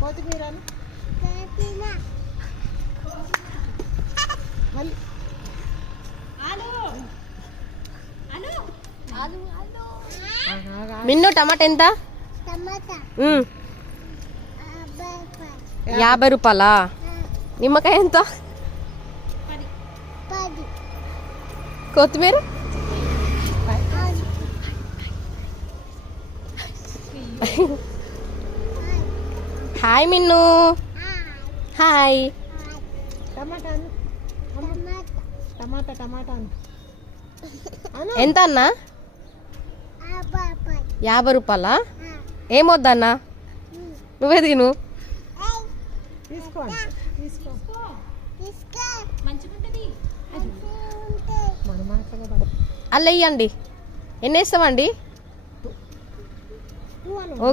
కొత్తిమీర మిన్ను టమాటా ఎంత? 50 రూపాయలా? నిమ్మకాయ ఎంత? కొత్తిమీర హాయ్ మిన్ను. హాయ్. టమాటా టమాటా టమాటా ఎంత అన్నా? 50 రూపాయలా? ఏమొద్దన్నా? నువ్వే తిను. అల్ల ఇయ్యండి. ఎన్ని వేస్తామండి?